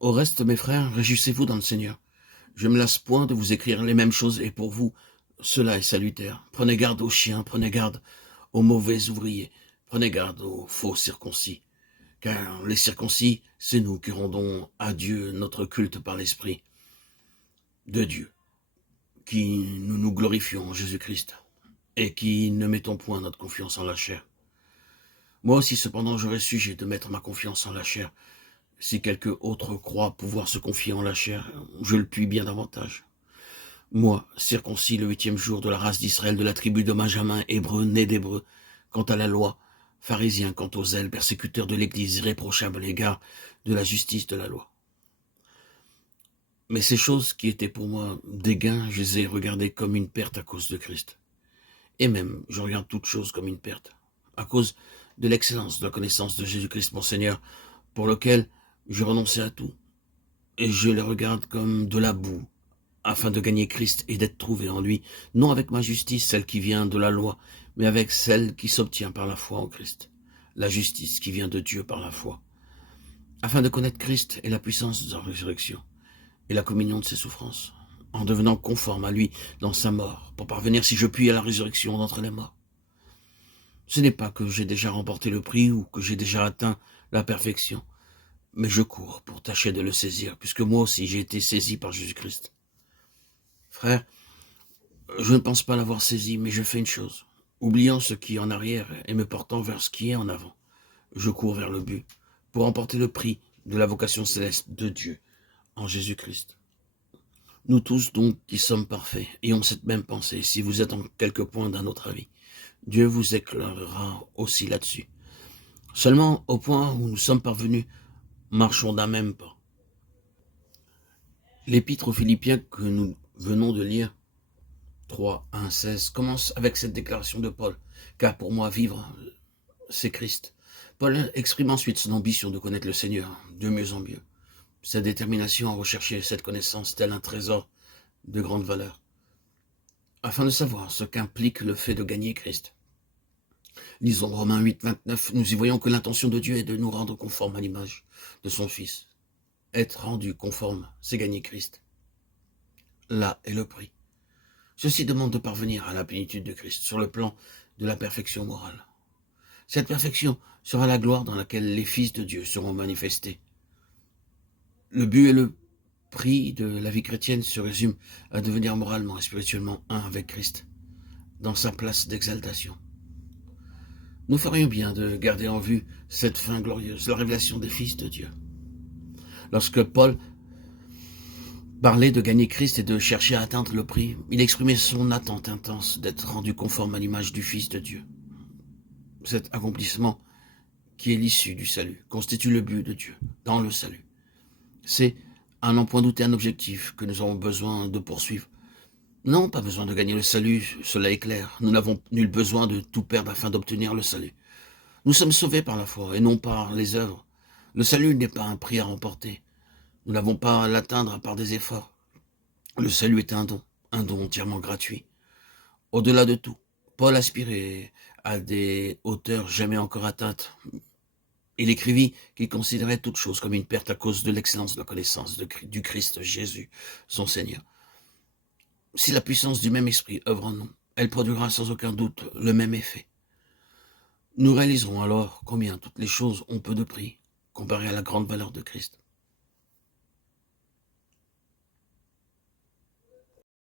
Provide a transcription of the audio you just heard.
Au reste, mes frères, réjouissez-vous dans le Seigneur. Je me lasse point de vous écrire les mêmes choses, et pour vous, cela est salutaire. Prenez garde aux chiens, prenez garde aux mauvais ouvriers, prenez garde aux faux circoncis. Car les circoncis, c'est nous qui rendons à Dieu notre culte par l'Esprit de Dieu, qui nous glorifions en Jésus-Christ, et qui ne mettons point notre confiance en la chair. Moi aussi, cependant, j'aurais sujet de mettre ma confiance en la chair. Si quelque autre croit pouvoir se confier en la chair, je le puis bien davantage. Moi, circoncis le 8e jour de la race d'Israël, de la tribu de Benjamin, hébreu, né d'hébreu, quant à la loi, pharisien quant aux zèles, persécuteur de l'Église, irréprochable à l'égard de la justice de la loi. Mais ces choses qui étaient pour moi des gains, je les ai regardées comme une perte à cause de Christ. Et même, je regarde toutes choses comme une perte, à cause de l'excellence de la connaissance de Jésus-Christ mon Seigneur, pour lequel je renonçais à tout, et je les regarde comme de la boue, afin de gagner Christ et d'être trouvé en lui, non avec ma justice, celle qui vient de la loi, mais avec celle qui s'obtient par la foi en Christ, la justice qui vient de Dieu par la foi, afin de connaître Christ et la puissance de sa résurrection, et la communion de ses souffrances, en devenant conforme à lui dans sa mort, pour parvenir, si je puis, à la résurrection d'entre les morts. Ce n'est pas que j'ai déjà remporté le prix ou que j'ai déjà atteint la perfection, mais je cours pour tâcher de le saisir, puisque moi aussi j'ai été saisi par Jésus-Christ. Frère, je ne pense pas l'avoir saisi, mais je fais une chose. Oubliant ce qui est en arrière et me portant vers ce qui est en avant, je cours vers le but, pour remporter le prix de la vocation céleste de Dieu en Jésus-Christ. Nous tous donc qui sommes parfaits, ayons cette même pensée. Si vous êtes en quelque point d'un autre avis, Dieu vous éclairera aussi là-dessus. Seulement, au point où nous sommes parvenus, marchons d'un même pas. L'épître aux Philippiens que nous venons de lire, 3, 1, 16, commence avec cette déclaration de Paul. Car pour moi, vivre, c'est Christ. Paul exprime ensuite son ambition de connaître le Seigneur, de mieux en mieux. Sa détermination à rechercher cette connaissance tel un trésor de grande valeur, afin de savoir ce qu'implique le fait de gagner Christ. Lisons Romains 8, 29, nous y voyons que l'intention de Dieu est de nous rendre conformes à l'image de son Fils. Être rendu conforme, c'est gagner Christ. Là est le prix. Ceci demande de parvenir à la plénitude de Christ sur le plan de la perfection morale. Cette perfection sera la gloire dans laquelle les fils de Dieu seront manifestés. Le but et le prix de la vie chrétienne se résument à devenir moralement et spirituellement un avec Christ, dans sa place d'exaltation. Nous ferions bien de garder en vue cette fin glorieuse, la révélation des fils de Dieu. Lorsque Paul parlait de gagner Christ et de chercher à atteindre le prix, il exprimait son attente intense d'être rendu conforme à l'image du Fils de Dieu. Cet accomplissement, qui est l'issue du salut, constitue le but de Dieu dans le salut. C'est, à n'en point douter, un objectif que nous avons besoin de poursuivre. Nous n'avons pas besoin de gagner le salut, cela est clair. Nous n'avons nul besoin de tout perdre afin d'obtenir le salut. Nous sommes sauvés par la foi et non par les œuvres. Le salut n'est pas un prix à remporter. Nous n'avons pas à l'atteindre par des efforts. Le salut est un don entièrement gratuit. Au-delà de tout, Paul aspirait à des hauteurs jamais encore atteintes. Il écrivit qu'il considérait toute chose comme une perte à cause de l'excellence de la connaissance du Christ Jésus, son Seigneur. Si la puissance du même esprit œuvre en nous, elle produira sans aucun doute le même effet. Nous réaliserons alors combien toutes les choses ont peu de prix comparé à la grande valeur de Christ.